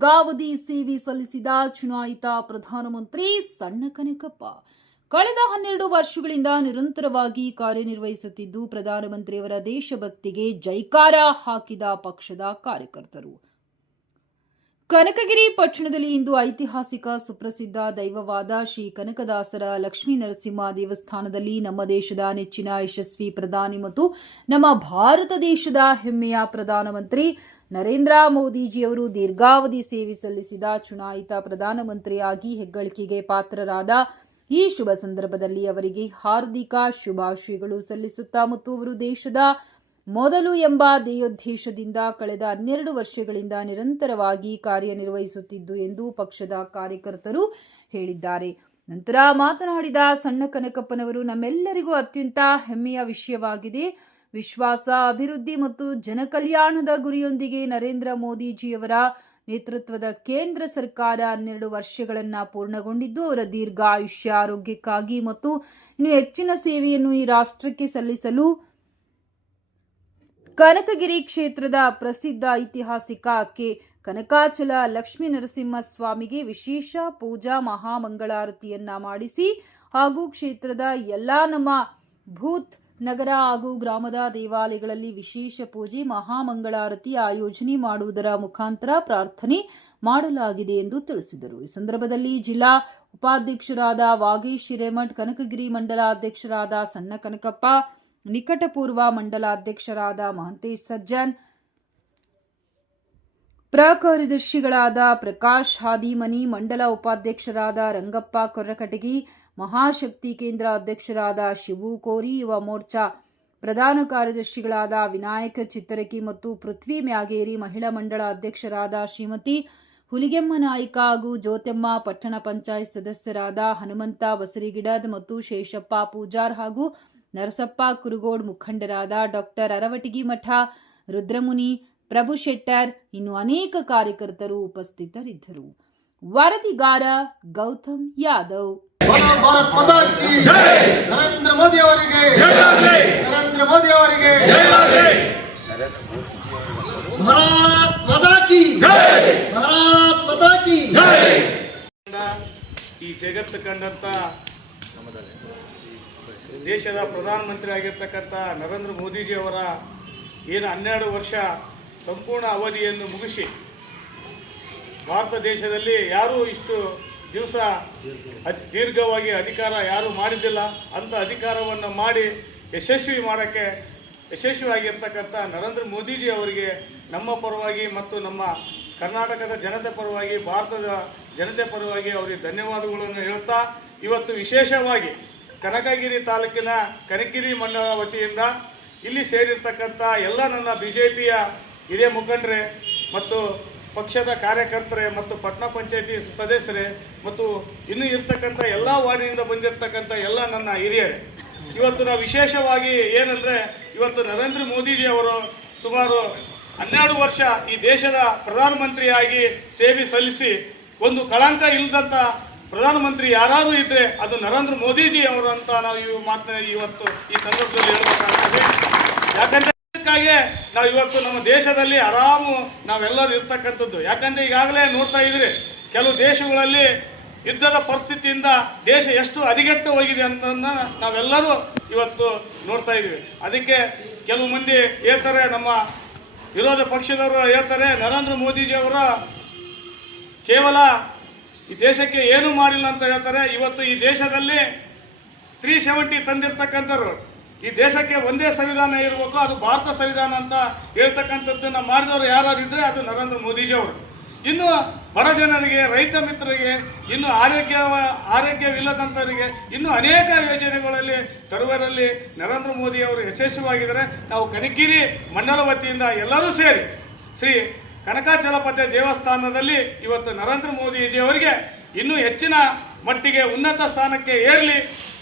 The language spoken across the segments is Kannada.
ದೀರ್ಘಾವಧಿ ಸೇವೆ ಸಲ್ಲಿಸಿದ ಚುನಾಯಿತ ಪ್ರಧಾನಮಂತ್ರಿ ಸಣ್ಣ ಕನಕಪ್ಪ ಕಳೆದ 12 ವರ್ಷಗಳಿಂದ ನಿರಂತರವಾಗಿ ಕಾರ್ಯನಿರ್ವಹಿಸುತ್ತಿದ್ದು ಪ್ರಧಾನಮಂತ್ರಿಯವರ ದೇಶಭಕ್ತಿಗೆ ಜೈಕಾರ ಹಾಕಿದ ಪಕ್ಷದ ಕಾರ್ಯಕರ್ತರು. ಕನಕಗಿರಿ ಪಟ್ಟಣದಲ್ಲಿ ಇಂದು ಐತಿಹಾಸಿಕ ಸುಪ್ರಸಿದ್ಧ ದೈವವಾದ ಶ್ರೀ ಕನಕದಾಸರ ಲಕ್ಷ್ಮೀ ನರಸಿಂಹ ದೇವಸ್ಥಾನದಲ್ಲಿ ನಮ್ಮ ದೇಶದ ನೆಚ್ಚಿನ ಯಶಸ್ವಿ ಪ್ರಧಾನಿ ಮತ್ತು ನಮ್ಮ ಭಾರತ ದೇಶದ ಹೆಮ್ಮೆಯ ಪ್ರಧಾನಮಂತ್ರಿ ನರೇಂದ್ರ ಮೋದಿಜಿಯವರು ದೀರ್ಘಾವಧಿ ಸೇವೆ ಸಲ್ಲಿಸಿದ ಚುನಾಯಿತ ಪ್ರಧಾನಮಂತ್ರಿಯಾಗಿ ಹೆಗ್ಗಳಿಕೆಗೆ ಪಾತ್ರರಾದ ಈ ಶುಭ ಸಂದರ್ಭದಲ್ಲಿ ಅವರಿಗೆ ಹಾರ್ದಿಕ ಶುಭಾಶಯಗಳು ಸಲ್ಲಿಸುತ್ತಾ ಮತ್ತು ಅವರು ದೇಶದ ಮೊದಲು ಎಂಬ ಧ್ಯೇಯೋದ್ದೇಶದಿಂದ ಕಳೆದ 12 ವರ್ಷಗಳಿಂದ ನಿರಂತರವಾಗಿ ಕಾರ್ಯನಿರ್ವಹಿಸುತ್ತಿದ್ದು ಎಂದು ಪಕ್ಷದ ಕಾರ್ಯಕರ್ತರು ಹೇಳಿದ್ದಾರೆ. ನಂತರ ಮಾತನಾಡಿದ ಸಣ್ಣ ಕನಕಪ್ಪನವರು, ನಮ್ಮೆಲ್ಲರಿಗೂ ಅತ್ಯಂತ ಹೆಮ್ಮೆಯ ವಿಷಯವಾಗಿದೆ. ವಿಶ್ವಾಸ, ಅಭಿವೃದ್ಧಿ ಮತ್ತು ಜನಕಲ್ಯಾಣದ ಗುರಿಯೊಂದಿಗೆ ನರೇಂದ್ರ ಮೋದಿಜಿಯವರ ನೇತೃತ್ವದ ಕೇಂದ್ರ ಸರ್ಕಾರ 12 ವರ್ಷಗಳನ್ನು ಪೂರ್ಣಗೊಂಡಿದ್ದು ಅವರ ದೀರ್ಘಾಯುಷ್ಯ, ಆರೋಗ್ಯಕ್ಕಾಗಿ ಮತ್ತು ಇನ್ನು ಹೆಚ್ಚಿನ ಸೇವೆಯನ್ನು ಈ ರಾಷ್ಟ್ರಕ್ಕೆ ಸಲ್ಲಿಸಲು ಕನಕಗಿರಿ ಕ್ಷೇತ್ರದ ಪ್ರಸಿದ್ಧ ಐತಿಹಾಸಿಕ ಕನಕಾಚಲ ಲಕ್ಷ್ಮೀ ನರಸಿಂಹ ಸ್ವಾಮಿಗೆ ವಿಶೇಷ ಪೂಜಾ ಮಹಾಮಂಗಳಾರತಿಯನ್ನ ಮಾಡಿಸಿ ಹಾಗೂ ಕ್ಷೇತ್ರದ ಎಲ್ಲಾ ನಮ್ಮ ಭೂತ್ ನಗರ ಹಾಗೂ ಗ್ರಾಮದ ದೇವಾಲಯಗಳಲ್ಲಿ ವಿಶೇಷ ಪೂಜೆ ಮಹಾಮಂಗಳಾರತಿ ಆಯೋಜನೆ ಮಾಡುವುದರ ಮುಖಾಂತರ ಪ್ರಾರ್ಥನೆ ಮಾಡಲಾಗಿದೆ ಎಂದು ತಿಳಿಸಿದರು. ಈ ಸಂದರ್ಭದಲ್ಲಿ ಜಿಲ್ಲಾ ಉಪಾಧ್ಯಕ್ಷರಾದ ವಾಗೇಶ್ ಹಿರೇಮಠ್, ಕನಕಗಿರಿ ಮಂಡಲ ಅಧ್ಯಕ್ಷರಾದ ಸಣ್ಣ ಕನಕಪ್ಪ, ನಿಕಟಪೂರ್ವ ಮಂಡಲಾಧ್ಯಕ್ಷರಾದ ಮಹಂತೇಶ್ ಸಜ್ಜನ್, ಪ್ರಕಾರ್ಯದರ್ಶಿಗಳಾದ ಪ್ರಕಾಶ್ ಹಾದಿಮನಿ, ಮಂಡಲ ಉಪಾಧ್ಯಕ್ಷರಾದ ರಂಗಪ್ಪ ಕೊರ್ರಕಟಗಿ, ಮಹಾಶಕ್ತಿ ಕೇಂದ್ರ ಅಧ್ಯಕ್ಷರಾದ ಶಿವು ಕೋರಿ, ಯುವ ಮೋರ್ಚಾ ಪ್ರಧಾನ ಕಾರ್ಯದರ್ಶಿಗಳಾದ ವಿನಾಯಕ ಚಿತ್ತರಕಿ ಮತ್ತು ಪೃಥ್ವಿ ಮ್ಯಾಗೇರಿ, ಮಹಿಳಾ ಮಂಡಳ ಅಧ್ಯಕ್ಷರಾದ ಶ್ರೀಮತಿ ಹುಲಿಗೆಮ್ಮ ನಾಯ್ಕ ಹಾಗೂ ಜ್ಯೋತೆಮ್ಮ, ಪಟ್ಟಣ ಪಂಚಾಯತ್ ಸದಸ್ಯರಾದ ಹನುಮಂತ ಬಸರಿಗಿಡದ್ ಮತ್ತು ಶೇಷಪ್ಪ ಪೂಜಾರ್ ಹಾಗೂ ನರಸಪ್ಪ ಕುರುಗೋಡ್, ಮುಖಂಡರಾದ ಡಾಕ್ಟರ್ ಅರವಟಿಗಿ ಮಠ, ರುದ್ರಮುನಿ, ಪ್ರಭು ಶೆಟ್ಟರ್, ಇನ್ನು ಅನೇಕ ಕಾರ್ಯಕರ್ತರು ಉಪಸ್ಥಿತರಿದ್ದರು. ವರದಿಗಾರ ಗೌತಮ್ ಯಾದವ್. ನರೇಂದ್ರ ಮೋದಿ ಅವರಿಗೆ, ನರೇಂದ್ರ ಮೋದಿ ಅವರಿಗೆ, ಭಾರತ್ ಮಾತಾ ಕಿ ಜೈ, ಭಾರತ್ ಮಾತಾ ಕಿ ಜೈ. ಈ ಜಗತ್ತು ಕಂಡಂತ ದೇಶದ ಪ್ರಧಾನಮಂತ್ರಿ ಆಗಿರ್ತಕ್ಕಂಥ ನರೇಂದ್ರ ಮೋದಿಜಿಯವರ ಏನು 12 ವರ್ಷ ಸಂಪೂರ್ಣ ಅವಧಿಯನ್ನು ಮುಗಿಸಿ ಭಾರತ ದೇಶದಲ್ಲಿ ಯಾರೂ ಇಷ್ಟು ದಿವಸ ದೀರ್ಘವಾಗಿ ಅಧಿಕಾರ ಯಾರೂ ಮಾಡಿದ್ದಿಲ್ಲ. ಅಂಥ ಅಧಿಕಾರವನ್ನು ಮಾಡಿ ಯಶಸ್ವಿಯಾಗಿರ್ತಕ್ಕಂಥ ನರೇಂದ್ರ ಮೋದಿಜಿ ಅವರಿಗೆ ನಮ್ಮ ಪರವಾಗಿ ಮತ್ತು ನಮ್ಮ ಕರ್ನಾಟಕದ ಜನತೆ ಪರವಾಗಿ, ಭಾರತದ ಜನತೆ ಪರವಾಗಿ ಅವರಿಗೆ ಧನ್ಯವಾದಗಳನ್ನು ಹೇಳ್ತಾ, ಇವತ್ತು ವಿಶೇಷವಾಗಿ ಕನಕಗಿರಿ ತಾಲೂಕಿನ ಕನಕಗಿರಿ ಮಂಡಲ ವತಿಯಿಂದ ಇಲ್ಲಿ ಸೇರಿರ್ತಕ್ಕಂಥ ಎಲ್ಲ ನನ್ನ BJPಯ ಹಿರಿಯ ಮುಖಂಡರೇ ಮತ್ತು ಪಕ್ಷದ ಕಾರ್ಯಕರ್ತರೇ ಮತ್ತು ಪಟ್ಟಣ ಪಂಚಾಯತಿ ಸದಸ್ಯರೇ ಮತ್ತು ಇನ್ನೂ ಇರ್ತಕ್ಕಂಥ ಎಲ್ಲ ವಾರ್ಡಿನಿಂದ ಬಂದಿರತಕ್ಕಂಥ ಎಲ್ಲ ನನ್ನ ಹಿರಿಯರೇ, ಇವತ್ತು ನಾವು ವಿಶೇಷವಾಗಿ ಏನಂದರೆ, ಇವತ್ತು ನರೇಂದ್ರ ಮೋದಿಜಿ ಅವರು ಸುಮಾರು 12 ವರ್ಷ ಈ ದೇಶದ ಪ್ರಧಾನಮಂತ್ರಿಯಾಗಿ ಸೇವೆ ಸಲ್ಲಿಸಿ ಒಂದು ಕಳಂಕ ಇಲ್ಲದಂಥ ಪ್ರಧಾನಮಂತ್ರಿ ಯಾರಾದರೂ ಇದ್ದರೆ ಅದು ನರೇಂದ್ರ ಮೋದಿಜಿ ಅವರು ಅಂತ ನಾವು ಇವತ್ತು ಈ ಸಂದರ್ಭದಲ್ಲಿ ಹೇಳಬೇಕಾಗ್ತದೆ. ಯಾಕಂದರೆ ಅದಕ್ಕಾಗಿ ನಾವು ಇವತ್ತು ನಮ್ಮ ದೇಶದಲ್ಲಿ ಆರಾಮು ನಾವೆಲ್ಲರೂ ಇರ್ತಕ್ಕಂಥದ್ದು. ಯಾಕಂದರೆ ಈಗಾಗಲೇ ನೋಡ್ತಾ ಇದ್ರಿ, ಕೆಲವು ದೇಶಗಳಲ್ಲಿ ಯುದ್ಧದ ಪರಿಸ್ಥಿತಿಯಿಂದ ದೇಶ ಎಷ್ಟು ಹದಗೆಟ್ಟು ಹೋಗಿದೆ ಅನ್ನೋದನ್ನು ನಾವೆಲ್ಲರೂ ಇವತ್ತು ನೋಡ್ತಾ ಇದ್ವಿ. ಅದಕ್ಕೆ ಕೆಲವು ಮಂದಿ ಹೇಳ್ತಾರೆ, ನಮ್ಮ ವಿರೋಧ ಪಕ್ಷದವರು ಹೇಳ್ತಾರೆ, ನರೇಂದ್ರ ಮೋದಿಜಿಯವರ ಕೇವಲ ಈ ದೇಶಕ್ಕೆ ಏನೂ ಮಾಡಿಲ್ಲ ಅಂತ ಹೇಳ್ತಾರೆ. ಇವತ್ತು ಈ ದೇಶದಲ್ಲಿ 370 ತಂದಿರ್ತಕ್ಕಂಥವ್ರು, ಈ ದೇಶಕ್ಕೆ ಒಂದೇ ಸಂವಿಧಾನ ಇರಬೇಕು, ಅದು ಭಾರತ ಸಂವಿಧಾನ ಅಂತ ಹೇಳ್ತಕ್ಕಂಥದ್ದನ್ನು ಮಾಡಿದವರು ಯಾರು ಇದ್ದರೆ ಅದು ನರೇಂದ್ರ ಮೋದಿಜಿ ಅವರು. ಇನ್ನು ಬಡ ಜನರಿಗೆ, ರೈತ ಮಿತ್ರರಿಗೆ, ಇನ್ನು ಆರೋಗ್ಯವಿಲ್ಲದಂಥವರಿಗೆ ಇನ್ನೂ ಅನೇಕ ಯೋಜನೆಗಳಲ್ಲಿ ತರುವರಲ್ಲಿ ನರೇಂದ್ರ ಮೋದಿ ಅವರು ಯಶಸ್ವಿಯಾಗಿದ್ದಾರೆ. ನಾವು ಕನಕಗಿರಿ ಮಂಡಲ ವತಿಯಿಂದ ಎಲ್ಲರೂ ಸೇರಿ ಶ್ರೀ ಕನಕಾಚಲಪತಿ ದೇವಸ್ಥಾನದಲ್ಲಿ ಇವತ್ತು ನರೇಂದ್ರ ಮೋದಿಜಿಯವರಿಗೆ ಇನ್ನೂ ಹೆಚ್ಚಿನ ಮಟ್ಟಿಗೆ ಉನ್ನತ ಸ್ಥಾನಕ್ಕೆ ಏರಲಿ,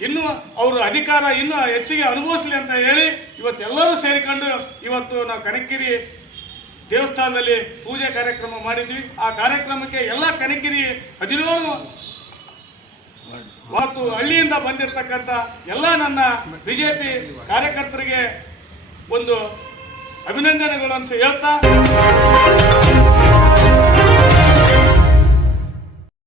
ಇನ್ನೂ ಅವರು ಅಧಿಕಾರ ಇನ್ನೂ ಹೆಚ್ಚಿಗೆ ಅನುಭವಿಸಲಿ ಅಂತ ಹೇಳಿ ಇವತ್ತೆಲ್ಲರೂ ಸೇರಿಕೊಂಡು ಇವತ್ತು ನಾವು ಕನಕಗಿರಿ ದೇವಸ್ಥಾನದಲ್ಲಿ ಪೂಜೆ ಕಾರ್ಯಕ್ರಮ ಮಾಡಿದ್ವಿ. ಆ ಕಾರ್ಯಕ್ರಮಕ್ಕೆ ಎಲ್ಲ ಕನಕಗಿರಿ 17 ಮತ್ತು ಹಳ್ಳಿಯಿಂದ ಬಂದಿರತಕ್ಕಂಥ ಎಲ್ಲ ನನ್ನ BJP ಕಾರ್ಯಕರ್ತರಿಗೆ ಒಂದು ಅಭಿನಂದನೆಗಳನ್ನು ಹೇಳ್ತಾ